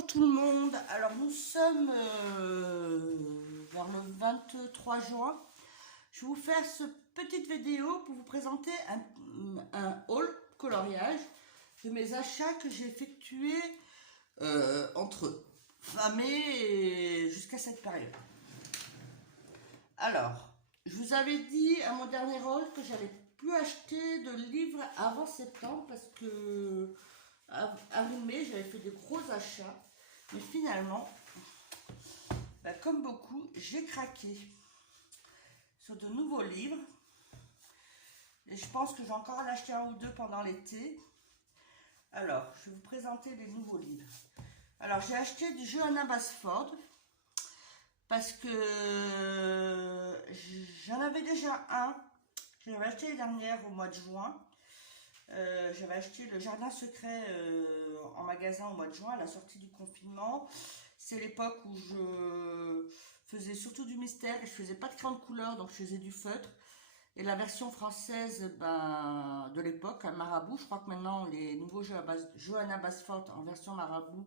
Bonjour tout le monde. Alors nous sommes vers le 23 juin. Je vais vous faire cette petite vidéo pour vous présenter un haul coloriage de mes achats que j'ai effectués entre fin mai et jusqu'à cette période. Alors, je vous avais dit à mon dernier haul que j'allais plus acheter de livres avant septembre parce que avril-mai, j'avais fait de gros achats. Mais finalement, comme beaucoup, j'ai craqué sur de nouveaux livres. Et je pense que je vais encore en acheter un ou deux pendant l'été. Alors, je vais vous présenter les nouveaux livres. Alors, j'ai acheté du Johanna Basford parce que j'en avais déjà un. J'avais acheté l'année dernière au mois de juin. J'avais acheté le Jardin Secret en magasin au mois de juin à la sortie du confinement. C'est l'époque où je faisais surtout du mystère et je faisais pas de crayon de couleur, donc je faisais du feutre. Et la version française de l'époque, un marabout, je crois que maintenant les nouveaux Johanna Basford en version marabout,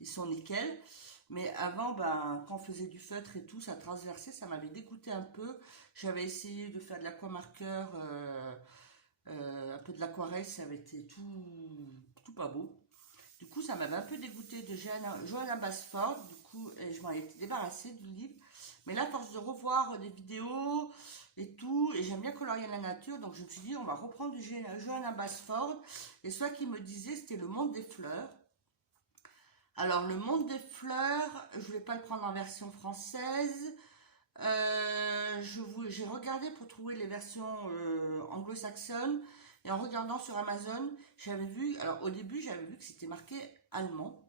ils sont nickel. Mais avant, quand on faisait du feutre et tout, ça transversait, ça m'avait dégoûté un peu. J'avais essayé de faire de l'aquamarqueur, un peu de l'aquarelle, ça avait été tout pas beau. Du coup, ça m'avait un peu dégoûté de Johanna Basford. Du coup, je m'en étais débarrassée du livre. Mais là, à force de revoir des vidéos et tout, et j'aime bien colorier la nature, donc je me suis dit, on va reprendre du Johanna Basford. Et soit qui me disait, c'était Le Monde des Fleurs. Alors, Le Monde des Fleurs, je voulais pas le prendre en version française. J'ai regardé pour trouver les versions anglo-saxonnes et en regardant sur Amazon, j'avais vu, alors au début j'avais vu que c'était marqué allemand.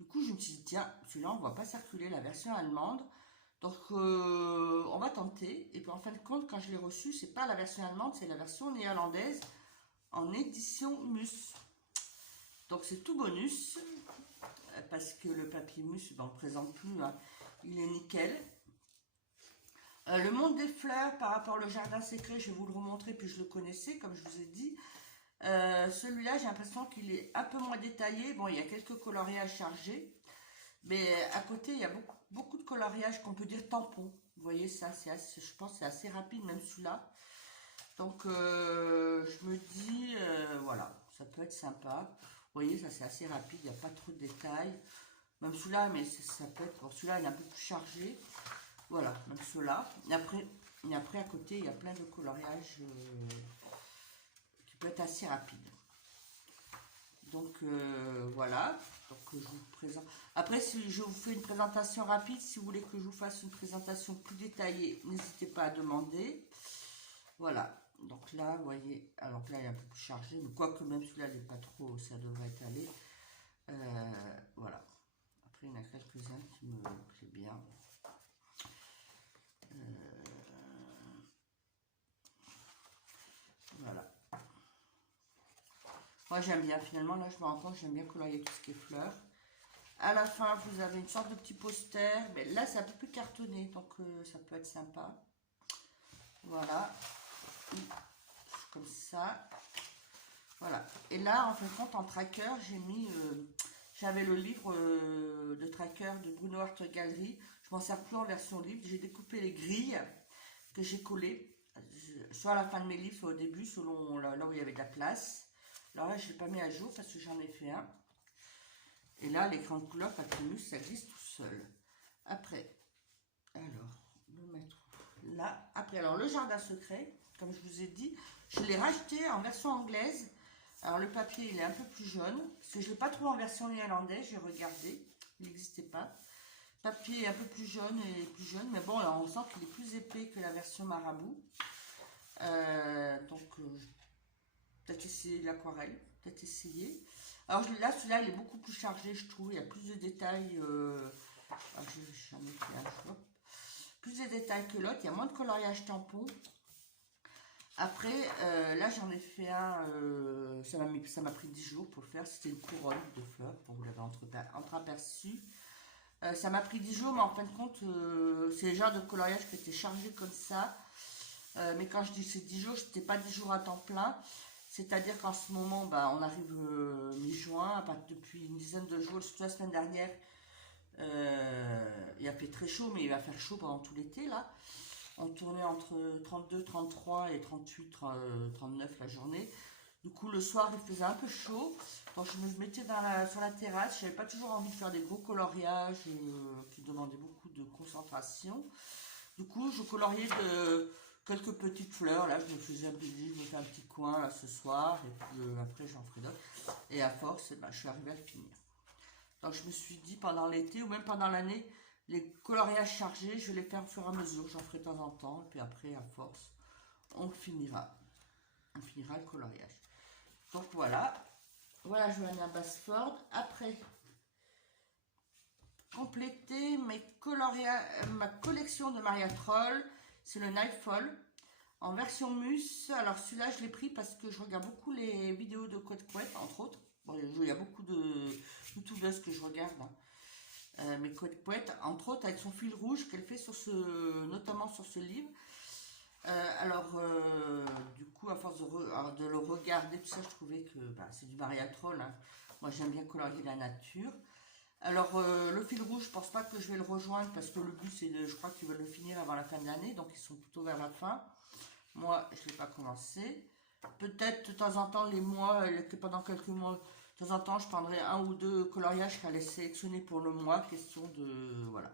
Du coup je me suis dit tiens, celui-là on ne va pas circuler la version allemande, donc on va tenter. Et puis en fin de compte quand je l'ai reçu, c'est pas la version allemande, c'est la version néerlandaise en édition Mus. Donc c'est tout bonus parce que le papier Mus, on ne le présente plus, hein, il est nickel. Le Monde des Fleurs par rapport au Jardin Secret, je vais vous le remontrer, puis je le connaissais, comme je vous ai dit. Celui-là, j'ai l'impression qu'il est un peu moins détaillé. Bon, il y a quelques coloriages chargés, mais à côté, il y a beaucoup de coloriages qu'on peut dire tampons. Vous voyez, ça, je pense que c'est assez rapide, même celui-là. Donc, je me dis, voilà, ça peut être sympa. Vous voyez, ça, c'est assez rapide, il n'y a pas trop de détails. Même celui-là, mais ça peut être... Bon, celui-là, il est un peu plus chargé. Voilà, même ceux-là. Et après, à côté, il y a plein de coloriages qui peut être assez rapide. Donc, voilà. Donc, je vous présente. Après, si je vous fais une présentation rapide, si vous voulez que je vous fasse une présentation plus détaillée, n'hésitez pas à demander. Voilà. Donc là, vous voyez, alors là, il est un peu plus chargé, mais quoique même celui-là, il n'est pas trop, ça devrait être allé. Voilà. Après, il y en a quelques-uns qui me plaisent bien. Voilà. Moi j'aime bien, finalement là je me rends compte, j'aime bien colorier tout ce qui est fleurs. À la fin vous avez une sorte de petit poster, mais là c'est un peu plus cartonné, donc ça peut être sympa. Voilà. Comme ça. Voilà. Et là en fin de compte en tracker j'ai mis, j'avais le livre de tracker de Bruno Art Gallery. Je m'en sers plus en version livre, j'ai découpé les grilles que j'ai collées. Soit à la fin de mes livres, soit au début, selon là où il y avait de la place. Alors là, je ne l'ai pas mis à jour parce que j'en ai fait un. Et là, l'écran de couleur Patrimus, ça glisse tout seul. Après, alors, le mettre là. Après, alors, le Jardin Secret, comme je vous ai dit, je l'ai racheté en version anglaise. Alors, le papier, il est un peu plus jaune. Parce que je ne l'ai pas trouvé en version néerlandaise, j'ai regardé. Il n'existait pas. Papier un peu plus jaune et plus jaune, mais bon, là, on sent qu'il est plus épais que la version marabout. Donc, peut-être essayer l'aquarelle, peut-être essayer. Alors là, celui-là, il est beaucoup plus chargé, je trouve. Il y a plus de détails. J'en ai fait un choix. Plus de détails que l'autre. Il y a moins de coloriage tampon. Après, là, j'en ai fait un. Ça m'a pris 10 jours pour le faire. C'était une couronne de fleurs, pour vous l'avez entreaperçu. Ça m'a pris 10 jours, mais en fin de compte, c'est le genre de coloriage qui était chargé comme ça. Mais quand je dis c'est 10 jours, c'était pas 10 jours à temps plein. C'est-à-dire qu'en ce moment, on arrive mi-juin, depuis une dizaine de jours, surtout la semaine dernière, il a fait très chaud, mais il va faire chaud pendant tout l'été là. On tournait entre 32, 33 et 38, 39 la journée. Du coup, le soir, il faisait un peu chaud. Donc, je me mettais sur la terrasse. Je n'avais pas toujours envie de faire des gros coloriages qui demandaient beaucoup de concentration. Du coup, je coloriais quelques petites fleurs. Là, je me faisais un petit coin là, ce soir. Et puis après, j'en ferai d'autres. Et à force, je suis arrivée à le finir. Donc, je me suis dit, pendant l'été ou même pendant l'année, les coloriages chargés, je vais les faire au fur et à mesure. J'en ferai de temps en temps. Et puis après, à force, on finira. On finira le coloriage. Donc voilà. Voilà Johanna Basford. Après, compléter ma collection de Maria Troll. C'est le Nightfall en version mousse. Alors celui-là, je l'ai pris parce que je regarde beaucoup les vidéos de Couette Couette, entre autres. Bon, il y a beaucoup de youtubeuses que je regarde. Mais Couette Couette, entre autres, avec son fil rouge qu'elle fait notamment sur ce livre. Du coup, à force de le regarder, tout ça, je trouvais que c'est du Maria Troll. Hein. Moi, j'aime bien colorier la nature. Alors, le fil rouge, je pense pas que je vais le rejoindre parce que le but, je crois qu'ils veulent le finir avant la fin de l'année, donc ils sont plutôt vers la fin. Moi, je ne l'ai pas commencé. Peut-être de temps en temps, pendant quelques mois, de temps en temps, je prendrai un ou deux coloriages qu'elle a sélectionnés pour le mois, question de, voilà,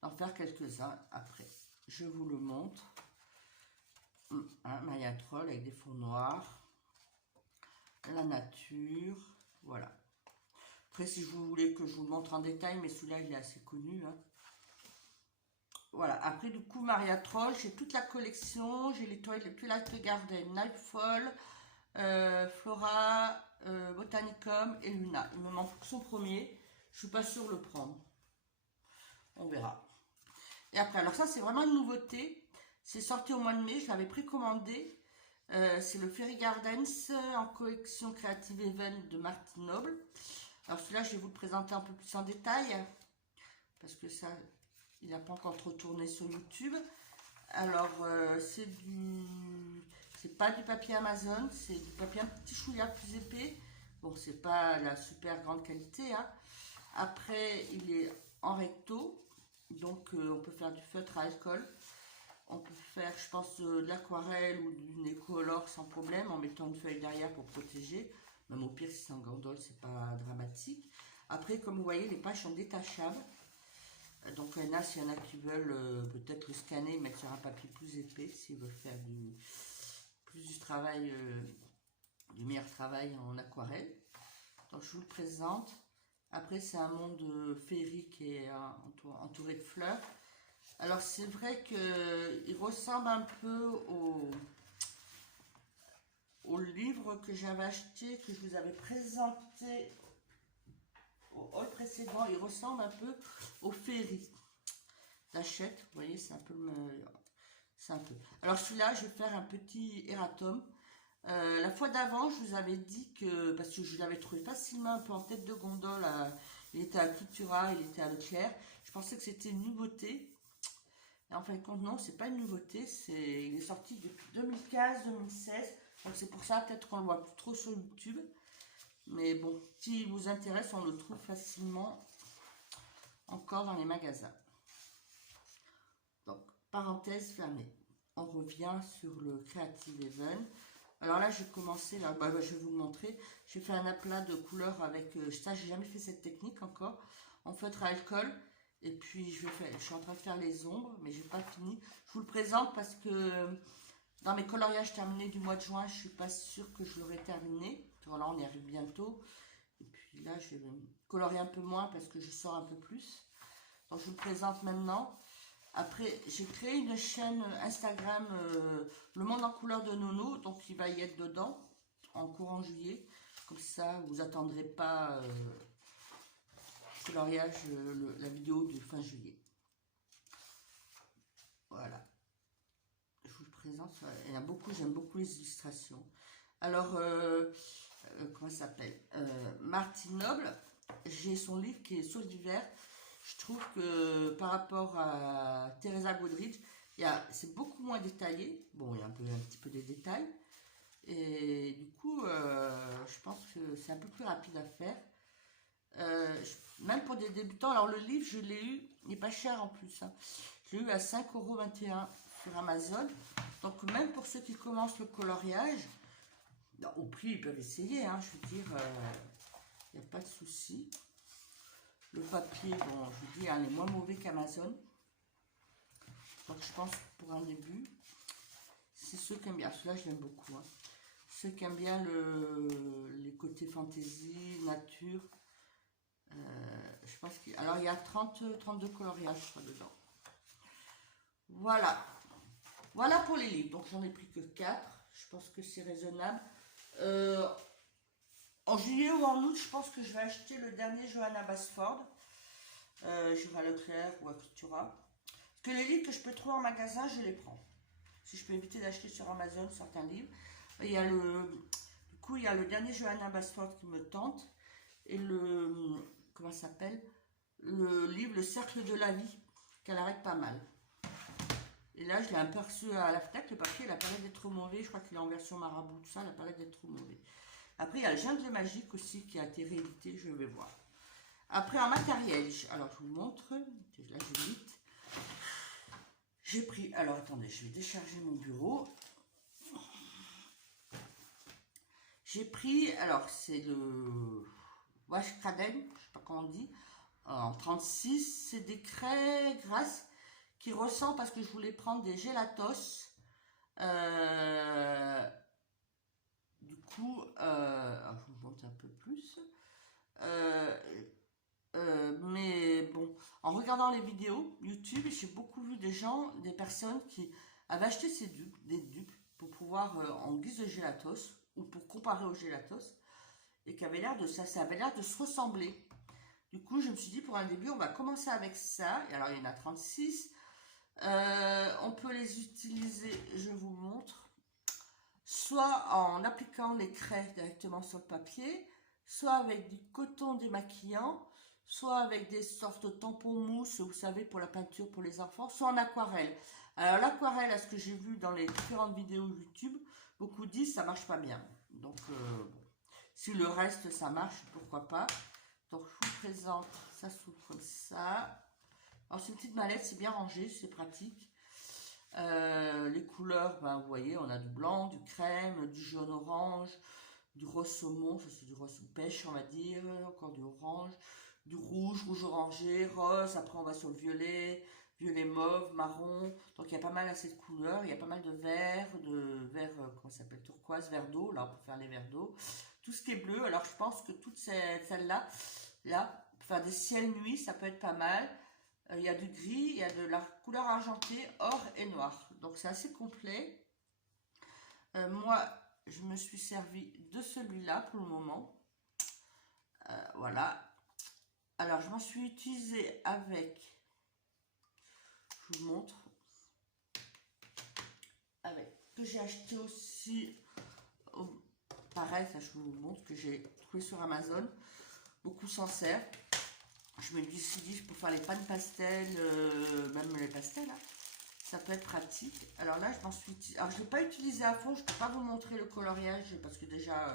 d'en faire quelques-uns après. Je vous le montre. Maria Troll avec des fonds noirs, la nature, voilà. Après, si vous voulez que je vous le montre en détail, mais celui-là, il est assez connu. Hein. Voilà, après, du coup, Maria Troll, j'ai toute la collection. J'ai les Twilight Garden, Nightfall, Flora, Botanicum et Luna. Il me manque son premier. Je suis pas sûre de le prendre. On verra. Et après, alors ça, c'est vraiment une nouveauté. C'est sorti au mois de mai, je l'avais précommandé. C'est le Fairy Gardens en collection Creative Event de Martin Noble. Alors celui-là, je vais vous le présenter un peu plus en détail. Parce que ça, il n'a pas encore trop tourné sur YouTube. Alors, c'est pas du papier Amazon, c'est du papier un petit chouïa plus épais. Bon, c'est pas la super grande qualité. Hein. Après, il est en recto. Donc, on peut faire du feutre à alcool. On peut faire, je pense, de l'aquarelle ou d'une écolore sans problème en mettant une feuille derrière pour protéger. Même au pire, si c'est en gondole, c'est pas dramatique. Après, comme vous voyez, les pages sont détachables. Donc, il y en a qui veulent peut-être le scanner, mettre sur un papier plus épais s'ils veulent faire du travail, du meilleur travail en aquarelle. Donc, je vous le présente. Après, c'est un monde féerique et entouré de fleurs. Alors c'est vrai qu'il ressemble un peu au livre que j'avais acheté, que je vous avais présenté au haul précédent. Il ressemble un peu au Féerie d'Hachette. Vous voyez, c'est un peu Alors celui-là, je vais faire un petit erratum. La fois d'avant, je vous avais dit que, parce que je l'avais trouvé facilement un peu en tête de gondole, il était à Cultura, il était à Leclerc. Je pensais que c'était une nouveauté. Et en fin de compte, non, c'est pas une nouveauté, il est sorti depuis 2015-2016, donc c'est pour ça peut-être qu'on le voit plus trop sur YouTube. Mais bon, s'il vous intéresse, on le trouve facilement encore dans les magasins. Donc, parenthèse fermée. On revient sur le Creative Event. Alors là, j'ai commencé, là, je vais vous le montrer. J'ai fait un aplat de couleurs avec, ça, j'ai jamais fait cette technique encore, en feutre à alcool. Et puis, je suis en train de faire les ombres, mais j'ai pas fini. Je vous le présente parce que dans mes coloriages terminés du mois de juin, je suis pas sûre que je l'aurai terminé. Voilà, on y arrive bientôt. Et puis là, je vais colorier un peu moins parce que je sors un peu plus. Donc, je vous le présente maintenant. Après, j'ai créé une chaîne Instagram, Le Monde en couleur de Nono. Donc, il va y être dedans en courant juillet. Comme ça, vous attendrez pas... coloriage, la vidéo de fin juillet. Voilà. Je vous le présente. Il y en a beaucoup, j'aime beaucoup les illustrations. Alors, comment ça s'appelle Martin Noble, j'ai son livre qui est Saule d'hiver. Je trouve que par rapport à Teresa Goodrich, c'est beaucoup moins détaillé. Bon, il y a un petit peu des détails. Et du coup, je pense que c'est un peu plus rapide à faire. Même pour des débutants. Alors le livre, je l'ai eu, il n'est pas cher en plus. Hein. Je l'ai eu à 5,21 € sur Amazon. Donc même pour ceux qui commencent le coloriage, au prix, ils peuvent essayer. Hein, je veux dire, il n'y a pas de souci. Le papier, bon, je vous dis, hein, il est moins mauvais qu'Amazon. Donc je pense pour un début, c'est ceux qui aiment bien. Celui-là, je l'aime beaucoup. Hein. Ceux qui aiment bien les côtés fantasy, nature. Je pense qu'il alors il y a 32 coloriages, je crois, dedans. Voilà. Voilà pour les livres. Donc j'en ai pris que 4. Je pense que c'est raisonnable. En juillet ou en août, je pense que je vais acheter le dernier Johanna Basford. J'irai à Leclerc ou à Cultura. Parce que les livres que je peux trouver en magasin, je les prends. Si je peux éviter d'acheter sur Amazon certains livres. Il y a du coup, il y a le dernier Johanna Basford qui me tente. Et comment ça s'appelle? Le livre Le Cercle de la Vie, qu'elle arrête pas mal. Et là, je l'ai un peu reçu à la FNAC, le papier, il a pas l'air d'être trop mauvais. Je crois qu'il est en version marabout, tout ça, il a pas l'air d'être trop mauvais. Après, il y a le Jungle Magique aussi qui a été réédité, je vais voir. Après, en matériel, alors je vous montre, là je vite. J'ai pris, alors attendez, je vais décharger mon bureau. J'ai pris, alors c'est le Wash Craden, je sais pas comment on dit, en 36, c'est des craies grasses qui ressemblent parce que je voulais prendre des gélatos. Du coup, je vous montre un peu plus. Mais bon, en regardant les vidéos YouTube, j'ai beaucoup vu des gens, des personnes qui avaient acheté des dupes pour pouvoir en guise de gélatos ou pour comparer au gélatos et qui avait l'air de ça avait l'air de se ressembler. Du coup, je me suis dit pour un début, on va commencer avec ça. Et alors, il y en a 36. On peut les utiliser, je vous montre, soit en appliquant les craies directement sur le papier, soit avec du coton démaquillant, soit avec des sortes de tampons mousse, vous savez, pour la peinture pour les enfants, soit en aquarelle. Alors l'aquarelle, à ce que j'ai vu dans les différentes vidéos YouTube, beaucoup disent ça marche pas bien. Donc, si le reste ça marche, pourquoi pas. Donc je vous présente, ça s'ouvre comme ça. Alors c'est une petite mallette, c'est bien rangé, c'est pratique. Les couleurs, ben, vous voyez, on a du blanc, du crème, du jaune orange, du rose saumon, ça c'est du rose pêche on va dire, encore du orange, du rouge, rouge orangé, rose, après on va sur le violet, violet mauve, marron, donc il y a pas mal assez de couleurs, il y a pas mal de vert, comment ça s'appelle, turquoise, vert d'eau, là pour faire les verres d'eau, tout ce qui est bleu, alors je pense que toutes celles-là, là, pour faire des ciels nuits, ça peut être pas mal. Il y a du gris, il y a de la couleur argentée, or et noir. Donc c'est assez complet. Moi, je me suis servi de celui-là pour le moment. Voilà. Alors, je m'en suis utilisée avec, je vous montre, que j'ai acheté aussi, pareil, ça je vous montre, que j'ai trouvé sur Amazon. Beaucoup s'en servent. Je me suis dit, pour faire les pâtes pastel, même les pastels, hein, ça peut être pratique. Alors là, je m'en suis... Alors, je ne l'ai pas utilisé à fond, je ne peux pas vous montrer le coloriage, parce que déjà,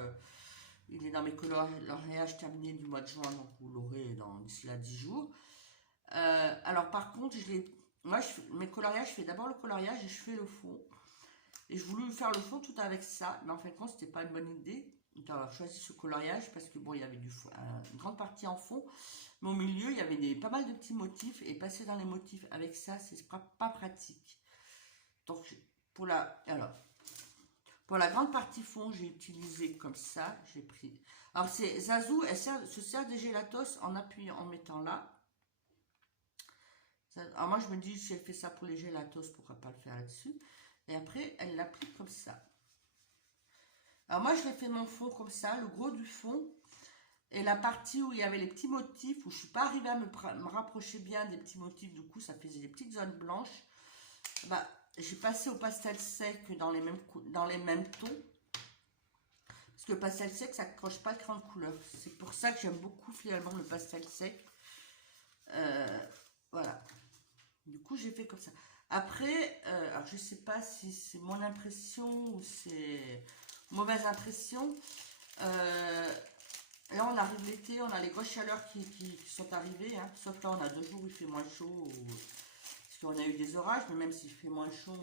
il est dans mes coloriages terminés du mois de juin, donc vous l'aurez d'ici là 10 jours. Alors par contre, moi, mes coloriages, je fais d'abord le coloriage et je fais le fond. Et je voulais faire le fond tout avec ça, mais en fin de compte, c'était pas une bonne idée. Donc, avoir choisi ce coloriage parce que bon, il y avait une grande partie en fond, mais au milieu, il y avait pas mal de petits motifs et passer dans les motifs avec ça, c'est pas pratique. Donc, pour la grande partie fond, j'ai utilisé comme ça. J'ai pris. Alors, c'est Zazou, elle se sert des gélatos en appuyant, en mettant là. Alors, moi, je me dis, si elle fait ça pour les gélatos, pourquoi pas le faire là-dessus. Et après, elle l'applique comme ça. Alors moi, je l'ai fait mon fond comme ça, le gros du fond. Et la partie où il y avait les petits motifs, où je ne suis pas arrivée à me rapprocher bien des petits motifs, du coup, ça faisait des petites zones blanches. Bah, j'ai passé au pastel sec dans les mêmes tons. Parce que le pastel sec, ça n'accroche pas le crayon de couleur. C'est pour ça que j'aime beaucoup finalement le pastel sec. Voilà. Du coup, j'ai fait comme ça. Après, alors je sais pas si c'est mon impression ou c'est mauvaise impression. Là, on arrive l'été, on a les grosses chaleurs qui sont arrivées. Hein. Sauf là, on a 2 jours où il fait moins chaud. Parce qu'on a eu des orages, mais même s'il fait moins chaud,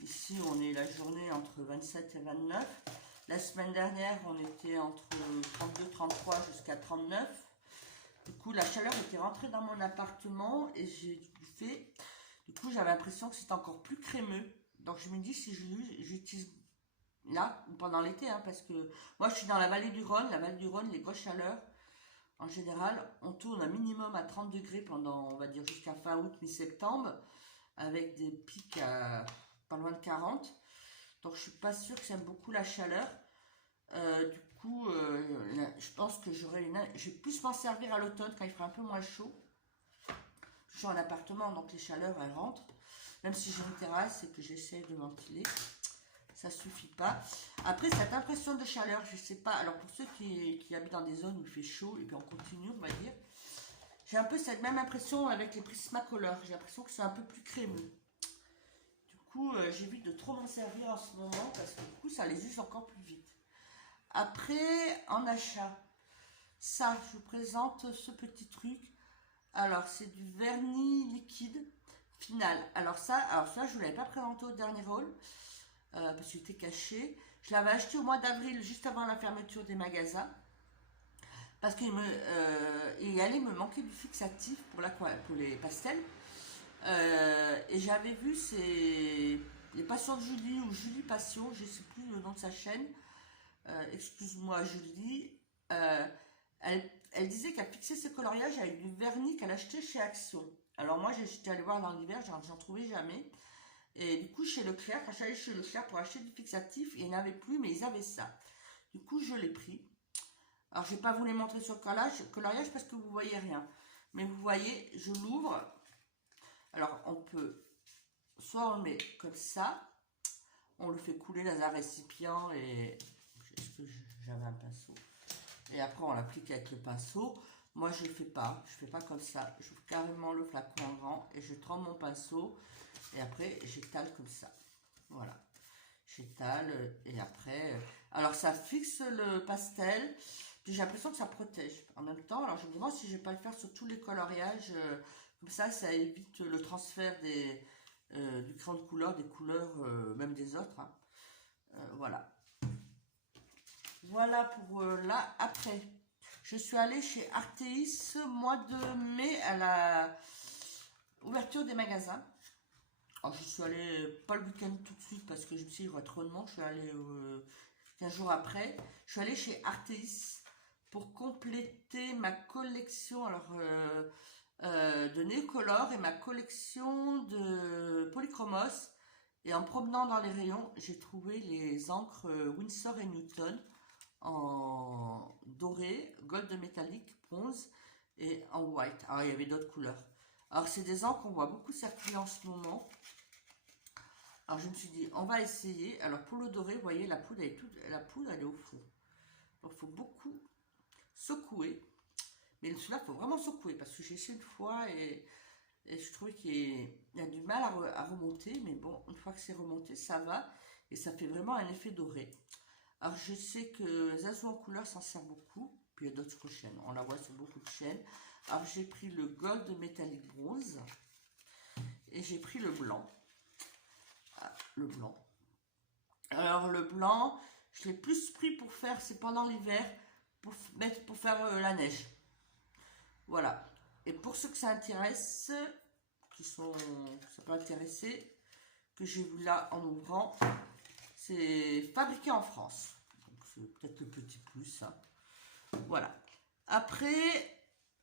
ici, on est la journée entre 27 et 29. La semaine dernière, on était entre 32, 33 jusqu'à 39. Du coup, la chaleur était rentrée dans mon appartement et du coup, j'avais l'impression que c'était encore plus crémeux. Donc, je me dis, si j'utilise là, pendant l'été, hein, parce que moi, je suis dans la vallée du Rhône. La vallée du Rhône, les grosses chaleurs, en général, on tourne un minimum à 30 degrés pendant, on va dire, jusqu'à fin août, mi-septembre, avec des pics à pas loin de 40. Donc, je suis pas sûre que j'aime beaucoup la chaleur. Du coup, je pense que je vais plus m'en servir à l'automne quand il fera un peu moins chaud. Je suis en appartement, donc les chaleurs, elles rentrent. Même si j'ai une terrasse et que j'essaie de ventiler, ça suffit pas. Après, cette impression de chaleur, je sais pas. Alors, pour ceux qui habitent dans des zones où il fait chaud, et puis on continue, on va dire, j'ai un peu cette même impression avec les Prismacolor. J'ai l'impression que c'est un peu plus crémeux. Du coup, j'évite de trop m'en servir en ce moment parce que du coup, ça les use encore plus vite. Après, en achat, ça, je vous présente ce petit truc. Alors, c'est du vernis liquide final. Alors ça, je ne vous l'avais pas présenté au dernier haul parce qu'il était caché. Je l'avais acheté au mois d'avril, juste avant la fermeture des magasins. Parce qu'il allait me manquer du fixatif pour les pastels. Et j'avais vu les Passions de Julie ou Julie Passion, je ne sais plus le nom de sa chaîne. Excuse-moi Julie, elle disait qu'elle fixait ses coloriages avec du vernis qu'elle achetait chez Action. Alors moi j'étais allée voir dans l'hiver, j'en trouvais jamais. Et du coup chez Leclerc, quand j'allais chez Leclerc pour acheter du fixatif, ils n'avaient plus mais ils avaient ça. Du coup je l'ai pris. Alors je vais pas vous les montrer sur le coloriage parce que vous voyez rien. Mais vous voyez, je l'ouvre. Alors on peut, soit on le met comme ça, on le fait couler dans un récipient et... Est-ce que j'avais un pinceau? Et après on l'applique avec le pinceau. Moi je ne fais pas comme ça. J'ouvre carrément le flacon en grand et je trempe mon pinceau et après j'étale comme ça. Voilà, j'étale et après alors ça fixe le pastel, puis j'ai l'impression que ça protège en même temps. Alors je me demande si je vais pas le faire sur tous les coloriages, comme ça évite le transfert du crayon de couleur, des couleurs même des autres, hein. Voilà. Voilà pour là. Après, je suis allée chez Artéis mois de mai à la ouverture des magasins. Alors, je suis allée pas le week-end tout de suite parce que je me suis dit, il y aura trop de monde. Je suis allée 15 jours après. Je suis allée chez Artéis pour compléter ma collection de Néocolor et ma collection de Polychromos. Et en promenant dans les rayons, j'ai trouvé les encres Winsor & Newton en doré, gold métallique, bronze et en white. Alors il y avait d'autres couleurs. Alors c'est des encres qu'on voit beaucoup circuler en ce moment. Alors je me suis dit on va essayer. Alors pour le doré, vous voyez la poudre elle est au fond. Donc il faut beaucoup secouer. Mais celui-là il faut vraiment secouer parce que j'ai essayé une fois et je trouvais qu'il y a du mal à remonter. Mais bon, une fois que c'est remonté, ça va. Et ça fait vraiment un effet doré. Alors je sais que Zazo en couleur s'en sert beaucoup, puis il y a d'autres chaînes, on la voit sur beaucoup de chaînes. Alors j'ai pris le gold métallique bronze et j'ai pris le blanc. Ah, le blanc. Alors le blanc, je l'ai plus pris pour faire, c'est pendant l'hiver, pour faire la neige. Voilà. Et pour ceux que ça intéresse, ça peut intéresser, que j'ai vu là en ouvrant, c'est fabriqué en France. Donc c'est peut-être le petit plus. Hein. Voilà. Après,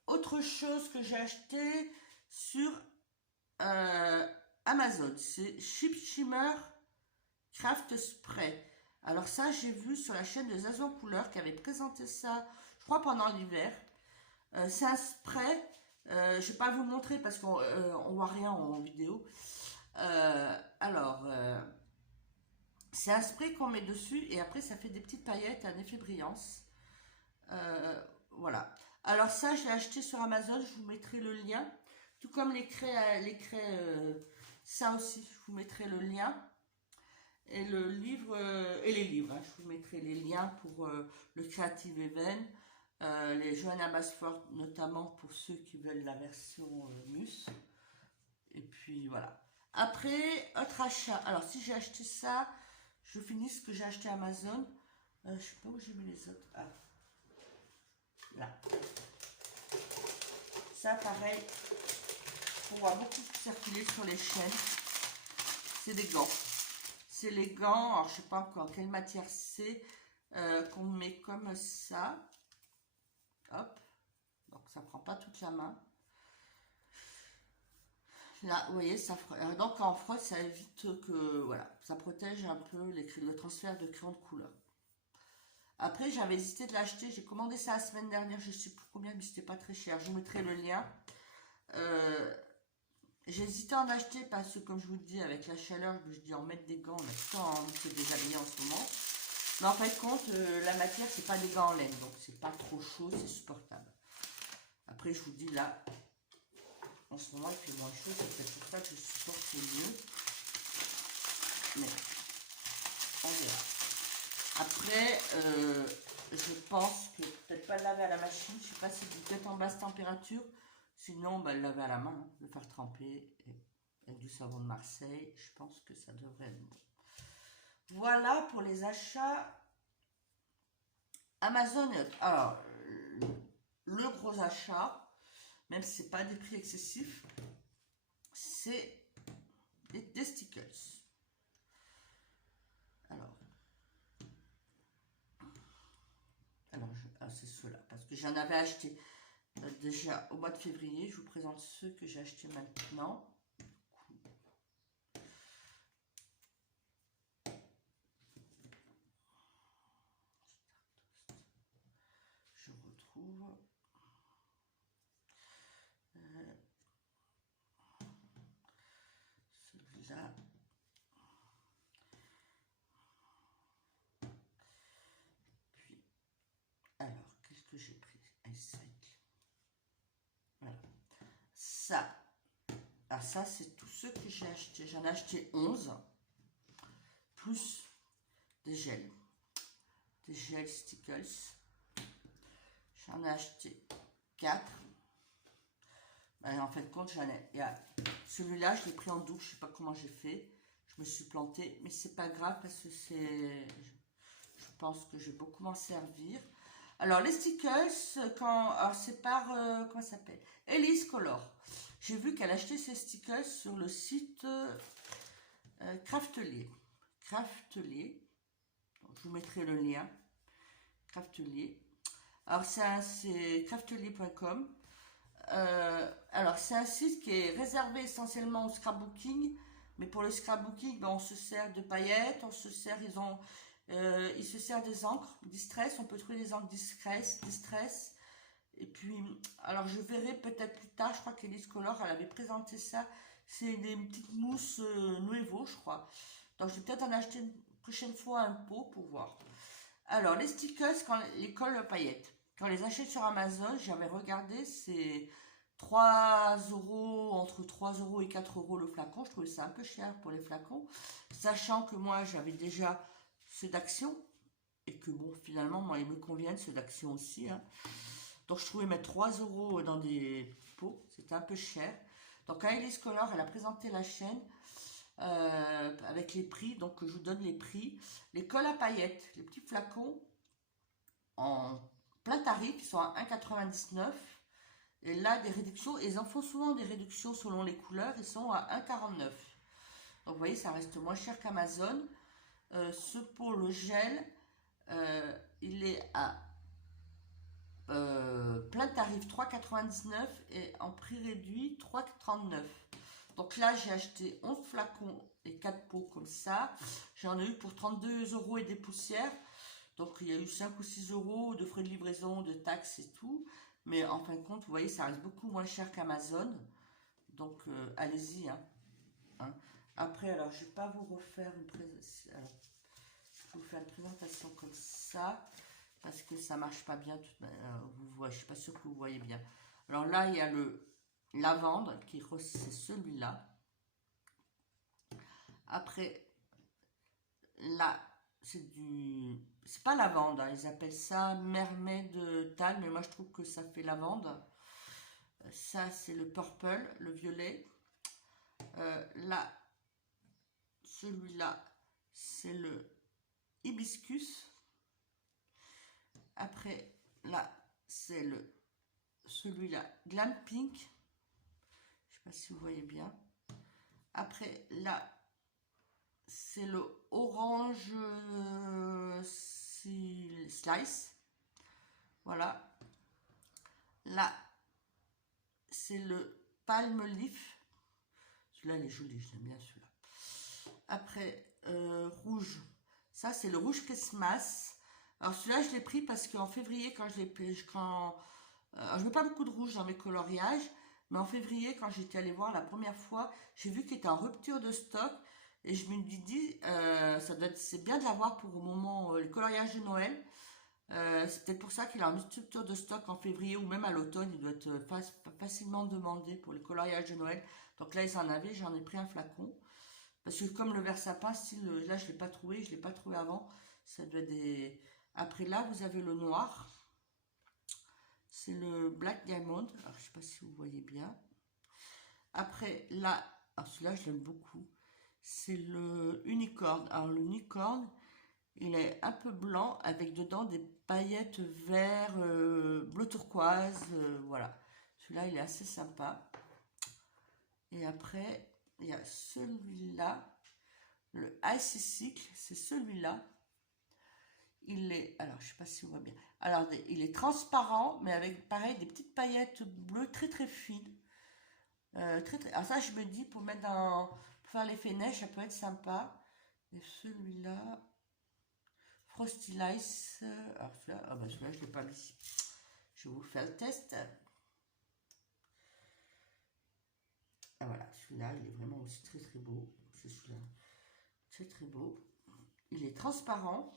autre chose que j'ai acheté sur Amazon, c'est Chip Shimmer Craft Spray. Alors ça, j'ai vu sur la chaîne de Zazo Couleur qui avait présenté ça, je crois, pendant l'hiver. C'est un spray. Je ne vais pas vous le montrer parce qu'on voit rien en vidéo. C'est un spray qu'on met dessus et après ça fait des petites paillettes, un effet brillance. Voilà. Alors ça, je l'ai acheté sur Amazon, je vous mettrai le lien. Tout comme les craies, ça aussi, je vous mettrai le lien. Et le livre, et les livres, hein, je vous mettrai les liens pour le Creative Event, les Johanna Basford, notamment pour ceux qui veulent la version Mus. Et puis voilà. Après, autre achat. Alors, si j'ai acheté ça, je finis ce que j'ai acheté à Amazon. Je sais pas où j'ai mis les autres. Ah, là. Ça, pareil, on voit beaucoup circuler sur les chaînes. C'est des gants. C'est les gants, alors je sais pas encore quelle matière c'est, qu'on met comme ça. Hop. Donc ça prend pas toute la main. Là, vous voyez, ça donc quand on frotte, ça évite que, voilà, ça protège un peu le transfert de crayon de couleur. Après, j'avais hésité de l'acheter, j'ai commandé ça la semaine dernière, je sais plus combien, mais c'était pas très cher. Je vous mettrai le lien. J'ai hésité à en acheter parce que, comme je vous dis, avec la chaleur, je dis en mettre des gants, on a tout le temps envie de se déshabiller en ce moment. Mais en fin de compte, la matière, c'est pas des gants en laine, donc c'est pas trop chaud, c'est supportable. Après, je vous dis là, en ce moment, il fait moins chaud, c'est peut-être pour ça que je supporte mieux. Mais on verra. Après, je pense que peut-être pas le laver à la machine, je sais pas si vous êtes en basse température. Sinon, bah, le laver à la main, hein, le faire tremper avec du savon de Marseille, je pense que ça devrait être bon. Voilà pour les achats Amazon. Alors, le gros achat, même si ce n'est pas des prix excessifs, c'est des stickers. Alors c'est ceux-là, parce que j'en avais acheté déjà au mois de février. Je vous présente ceux que j'ai achetés maintenant. Je retrouve celui-là. Puis, alors, qu'est-ce que j'ai pris? Un cycle. Voilà. Ça. Alors ça, c'est tous ceux que j'ai achetés. J'en ai acheté 11. Plus des gels. Des gels stickers. J'en ai acheté 4. En fait, compte, j'en ai. Celui-là, je l'ai pris en double. Je sais pas comment j'ai fait. Je me suis plantée. Mais c'est pas grave parce que c'est... Je pense que je vais beaucoup m'en servir. Alors, les stickers, c'est par... comment ça s'appelle? Elise Color. J'ai vu qu'elle achetait ses stickers sur le site Craftelier. Craftelier. Je vous mettrai le lien. Craftelier. Alors, c'est craftelier.com. Alors, c'est un site qui est réservé essentiellement au scrapbooking. Mais pour le scrapbooking, ben, on se sert de paillettes, on se sert, ils se servent des encres distress, on peut trouver des encres distress. Et puis, alors je verrai peut-être plus tard, je crois qu'Elise Color, elle avait présenté ça. C'est des petites mousses Nuevo, je crois. Donc je vais peut-être en acheter une prochaine fois un pot pour voir. Alors, les stickers, les cols paillettes. Quand on les achète sur Amazon, j'avais regardé, c'est 3 euros, entre 3 euros et 4 euros le flacon. Je trouvais ça un peu cher pour les flacons. Sachant que moi, j'avais déjà ceux d'Action. Et que bon, finalement, moi, ils me conviennent, ceux d'Action aussi. Hein. Donc, je trouvais mettre 3 euros dans des pots. C'était un peu cher. Donc, quand Elise Color, elle a présenté la chaîne avec les prix. Donc, je vous donne les prix. Les cols à paillettes, les petits flacons en plein tarif, ils sont à 1,99 €. Et là, des réductions, ils en font souvent des réductions selon les couleurs, ils sont à 1,49 €. Donc, vous voyez, ça reste moins cher qu'Amazon. Ce pot, le gel, il est à plein tarif 3,99 € et en prix réduit 3,39 €. Donc là, j'ai acheté 11 flacons et 4 pots comme ça. J'en ai eu pour 32 € et des poussières. Donc il y a eu 5 ou 6 € de frais de livraison, de taxes et tout. Mais en fin de compte, vous voyez, ça reste beaucoup moins cher qu'Amazon. Donc allez-y. Hein. Après, alors je ne vais pas vous refaire une présentation. Je vais vous faire une présentation comme ça. Parce que ça marche pas bien. Je suis pas sûre que vous voyez bien. Alors là, il y a le lavande, c'est celui-là. Après, là, c'est pas lavande, hein, ils appellent ça mermaid tal, mais moi je trouve que ça fait lavande. Ça, c'est le purple, le violet. Là, celui-là, c'est le hibiscus. Après, là, c'est celui-là, glam pink. Je sais pas si vous voyez bien. Après, là, c'est le orange slice. Voilà. Là, c'est le palm leaf. Celui-là, il est joli, je l'aime bien celui-là. Après, rouge. Ça, c'est le rouge Christmas. Alors, celui-là, je l'ai pris parce qu'en février, quand je l'ai pris, je mets pas beaucoup de rouge dans mes coloriages, mais en février, quand j'étais allée voir la première fois, j'ai vu qu'il était en rupture de stock. Et je me dis, c'est bien de l'avoir pour au moment, les coloriages de Noël. C'est peut-être pour ça qu'il a une rupture de stock en février ou même à l'automne. Il doit être facilement demandé pour les coloriages de Noël. Donc là, ils en avaient, j'en ai pris un flacon. Parce que comme le vert sapin, là, je ne l'ai pas trouvé, je ne l'ai pas trouvé avant. Ça doit être des... Après là, vous avez le noir. C'est le Black Diamond. Alors, je ne sais pas si vous voyez bien. Après là, celui-là, je l'aime beaucoup. C'est le unicorn. Alors, le unicorn, il est un peu blanc avec dedans des paillettes vert, bleu turquoise. Voilà. Celui-là, il est assez sympa. Et après, il y a celui-là. Le Icy Cycle, c'est celui-là. Il est, alors je sais pas si on voit bien. Alors il est transparent, mais avec pareil des petites paillettes bleues très très fines. Alors ça, je me dis pour mettre pour faire l'effet neige, ça peut être sympa. Et celui-là, Frosty Lice. Alors celui-là, bah celui-là je l'ai pas mis. Je vais vous faire le test. Ah voilà, celui-là, il est vraiment aussi très très beau. C'est celui-là, très très beau. Il est transparent.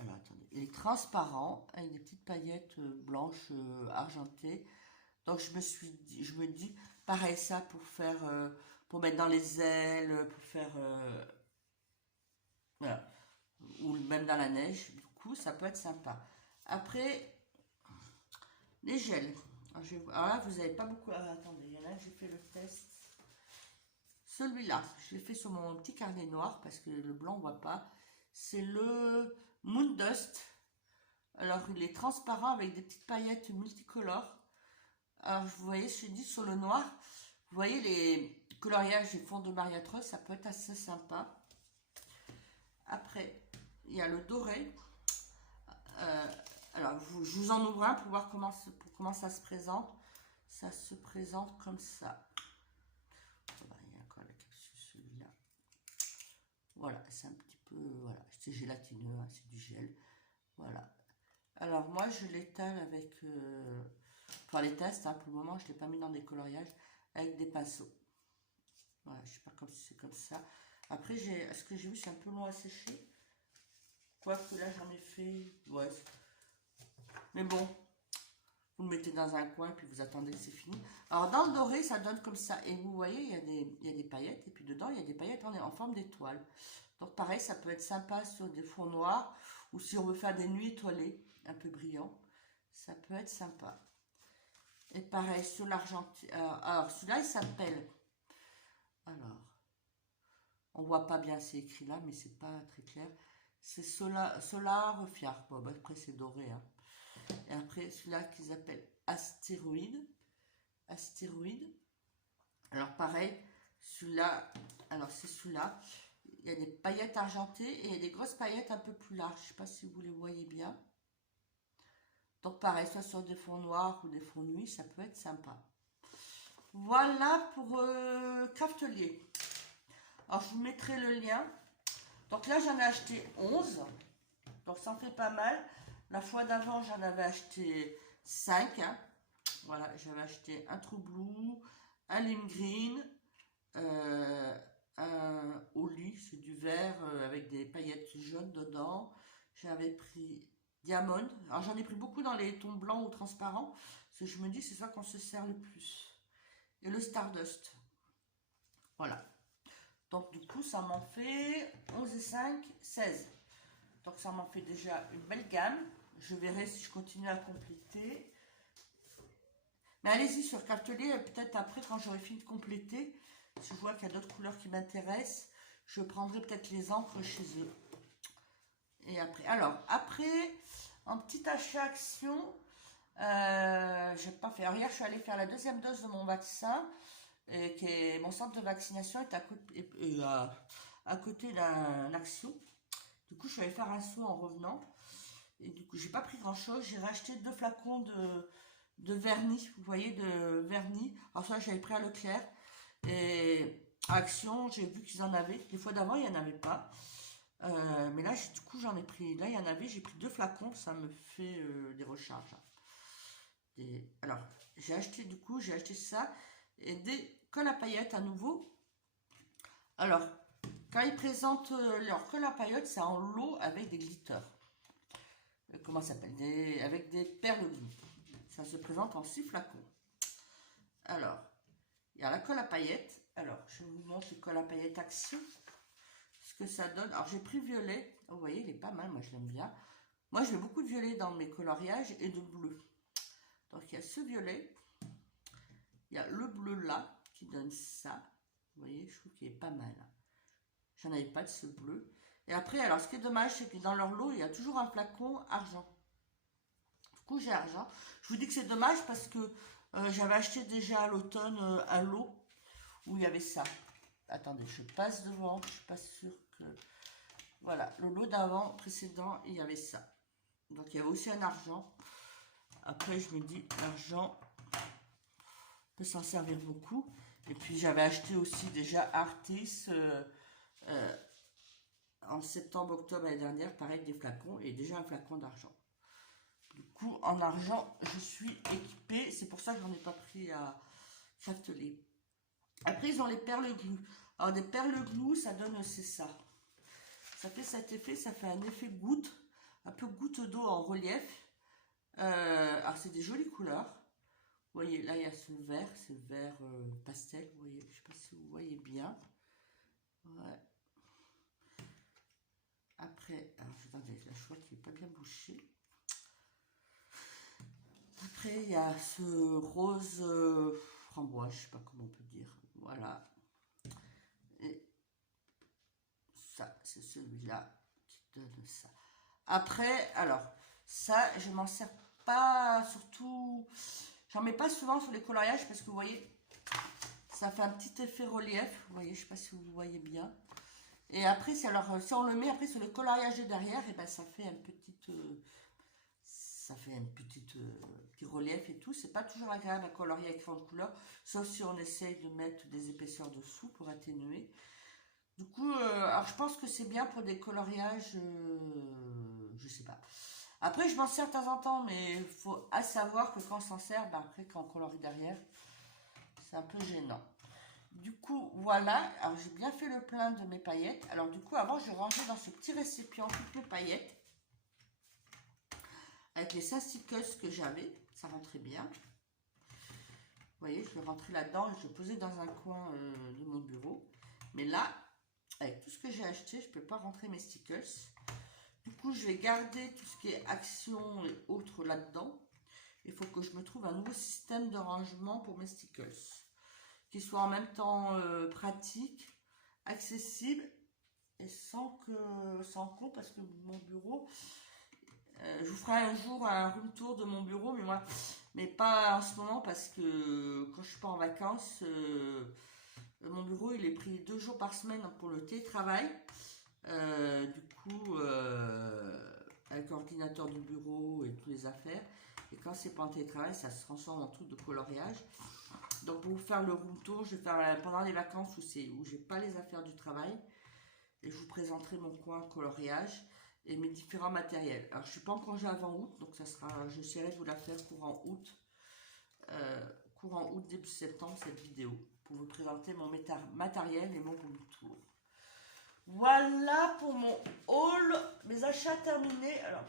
Alors, attendez. Il est transparent avec des petites paillettes blanches argentées. Donc je me dis, pareil ça pour faire, pour mettre dans les ailes, pour faire, voilà, ou même dans la neige. Du coup, ça peut être sympa. Après, les gels. Alors là, vous n'avez pas beaucoup. Attendez, il y en a un, j'ai fait le test. Celui-là, je l'ai fait sur mon petit carnet noir parce que le blanc on voit pas. C'est le Moon Dust. Alors, il est transparent avec des petites paillettes multicolores. Alors, vous voyez, je dis sur le noir, vous voyez les coloriages et fonds de Maria Troll, ça peut être assez sympa. Après, il y a le doré. Alors, je vous en ouvre un pour voir comment ça se présente. Ça se présente comme ça. Il y a encore la capsule, celui-là. Voilà, c'est un petit peu, voilà, c'est gélatineux, hein, c'est du gel. Voilà. Alors moi je l'étale avec, enfin les tests, hein, pour le moment je ne l'ai pas mis dans des coloriages, avec des pinceaux. Voilà, je sais pas comme si c'est comme ça. Après ce que j'ai vu c'est un peu long à sécher. Quoique là j'en ai fait, ouais. Mais bon, vous le mettez dans un coin puis vous attendez que c'est fini. Alors dans le doré ça donne comme ça. Et vous voyez il y a des paillettes et puis dedans il y a des paillettes en forme d'étoile. Donc pareil ça peut être sympa sur des fonds noirs ou si on veut faire des nuits étoilées un peu brillants. Ça peut être sympa. Et pareil sur l'argentique. Alors celui-là il s'appelle. Alors on voit pas bien c'est écrit là mais c'est pas très clair. C'est Solar Fiar. Bon bah, après c'est doré. Hein. Et après celui-là qu'ils appellent Astéroïde. Astéroïde. Alors pareil, celui-là, alors c'est celui-là. Il y a des paillettes argentées et il y a des grosses paillettes un peu plus larges. Je ne sais pas si vous les voyez bien. Donc pareil, soit sur des fonds noirs ou des fonds nuits, ça peut être sympa. Voilà pour Craftelier. Alors je vous mettrai le lien. Donc là j'en ai acheté 11. Donc ça en fait pas mal. La fois d'avant j'en avais acheté 5. Hein. Voilà, j'avais acheté un True Blue, un Lime Green, un Oli, c'est du vert avec des paillettes jaunes dedans. J'avais pris Diamond. Alors j'en ai pris beaucoup dans les tons blancs ou transparents. Parce que je me dis c'est ça qu'on se sert le plus. Et le Stardust. Voilà. Donc du coup, ça m'en fait 11 et 5, 16. Donc ça m'en fait déjà une belle gamme. Je verrai si je continue à compléter. Mais allez-y sur Craftelier, peut-être après quand j'aurai fini de compléter, si je vois qu'il y a d'autres couleurs qui m'intéressent, je prendrai peut-être les encres chez eux. Et après, alors après, en petit achat action, j'ai pas fait. Alors, hier, je suis allée faire la deuxième dose de mon vaccin, mon centre de vaccination est à côté d'un action. Du coup, je suis allée faire un saut en revenant. Et du coup, j'ai pas pris grand chose. J'ai racheté 2 flacons de vernis. Vous voyez, de vernis. Alors, ça, j'avais pris à Leclerc. Et à Action, j'ai vu qu'ils en avaient. Les fois d'avant, il n'y en avait pas. Mais là, du coup, j'en ai pris. Là, il y en avait. J'ai pris 2 flacons. Ça me fait des recharges. Alors, j'ai acheté ça. Et des cols à paillettes à nouveau. Alors, quand ils présentent leur colle à paillettes, c'est en lot avec des glitters. Comment ça s'appelle, avec des perles bleues. Ça se présente en 6 flacons. Alors, il y a la colle à paillettes. Alors, je vous montre les colles à paillettes Action. Ce que ça donne. Alors, j'ai pris violet. Vous voyez, il est pas mal. Moi, je l'aime bien. Moi, je mets beaucoup de violet dans mes coloriages et de bleu. Donc, il y a ce violet. Il y a le bleu là qui donne ça. Vous voyez, je trouve qu'il est pas mal. J'en avais pas de ce bleu. Et après, alors ce qui est dommage, c'est que dans leur lot, il y a toujours un flacon argent. Du coup, j'ai argent. Je vous dis que c'est dommage parce que j'avais acheté déjà à l'automne un lot où il y avait ça. Attendez, je passe devant, je suis pas sûre que... Voilà, le lot d'avant, précédent, il y avait ça. Donc il y avait aussi un argent. Après, je me dis, l'argent peut s'en servir beaucoup. Et puis j'avais acheté aussi déjà Artis en septembre, octobre l'année dernière, pareil, des flacons et déjà un flacon d'argent. Du coup, en argent, je suis équipée. C'est pour ça que j'en ai pas pris à Craftelier. Après, ils ont les perles glue. Alors, des perles glue, ça donne, c'est ça. Ça fait cet effet, ça fait un effet goutte, un peu goutte d'eau en relief. Alors, c'est des jolies couleurs. Vous voyez, là, il y a ce vert, c'est vert pastel. Vous voyez, je ne sais pas si vous voyez bien. Ouais. Après, alors, attendez, là, je vois qu'il n'est pas bien bouché. Après, il y a ce rose framboise, je ne sais pas comment on peut dire. Voilà. Et ça, c'est celui-là qui donne ça. Après, alors, ça, je m'en sers pas surtout... J'en mets pas souvent sur les coloriages parce que vous voyez, ça fait un petit effet relief. Vous voyez, je ne sais pas si vous voyez bien. Et après, si on le met après sur le coloriage de derrière, et ben ça fait un petit... petit relief et tout. C'est pas toujours agréable à colorier avec fond de couleur, sauf si on essaye de mettre des épaisseurs dessous pour atténuer. Du coup, alors je pense que c'est bien pour des coloriages, je sais pas. Après, je m'en sers de temps en temps, mais il faut à savoir que quand on s'en sert, ben après quand on colorie derrière, c'est un peu gênant. Du coup, voilà. Alors, j'ai bien fait le plein de mes paillettes. Alors, du coup, avant, je rangeais dans ce petit récipient toutes mes paillettes. Avec les sasticus que j'avais, ça rentrait bien. Vous voyez, je le rentrais là-dedans et je le posais dans un coin de mon bureau. Mais là, avec tout ce que j'ai acheté, je ne peux pas rentrer mes stickers. Du coup, je vais garder tout ce qui est action et autres là-dedans. Il faut que je me trouve un nouveau système de rangement pour mes stickers. Qui soit en même temps pratique, accessible et sans con, parce que mon bureau... je vous ferai un jour un room tour de mon bureau, mais pas en ce moment parce que quand je suis pas en vacances, mon bureau il est pris 2 jours par semaine pour le télétravail. Du coup, avec l'ordinateur du bureau et toutes les affaires. Et quand c'est pas en télétravail, ça se transforme en truc de coloriage. Donc pour vous faire le room tour, je vais faire pendant les vacances où j'ai pas les affaires du travail. Et je vous présenterai mon coin coloriage et mes différents matériels. Alors je suis pas en congé avant août, donc ça sera, j'essaierai de vous la faire courant août, début septembre, cette vidéo, pour vous présenter mon matériel et mon room tour. Voilà pour mon haul, mes achats terminés, alors,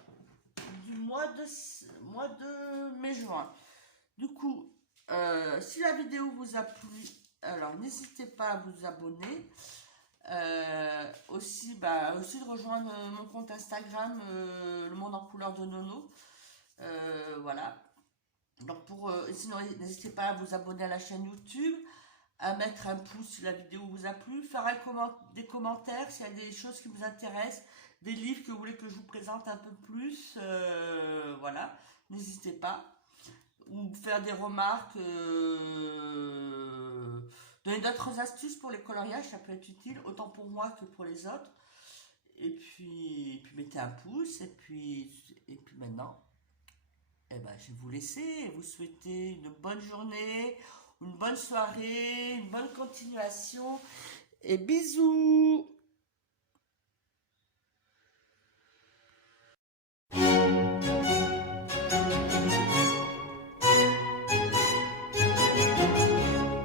du mois de mai-juin. Du coup, si la vidéo vous a plu, alors n'hésitez pas à vous abonner. Aussi, aussi de rejoindre mon compte Instagram, Le Monde en couleur de Nono. Voilà. Donc sinon, n'hésitez pas à vous abonner à la chaîne YouTube, à mettre un pouce si la vidéo vous a plu, faire des commentaires s'il y a des choses qui vous intéressent, des livres que vous voulez que je vous présente un peu plus. Voilà, n'hésitez pas. Ou faire des remarques, donner d'autres astuces pour les coloriages, ça peut être utile, autant pour moi que pour les autres. Et puis mettez un pouce, et puis maintenant, je vais vous laisser et vous souhaiter une bonne journée, une bonne soirée, une bonne continuation, et bisous!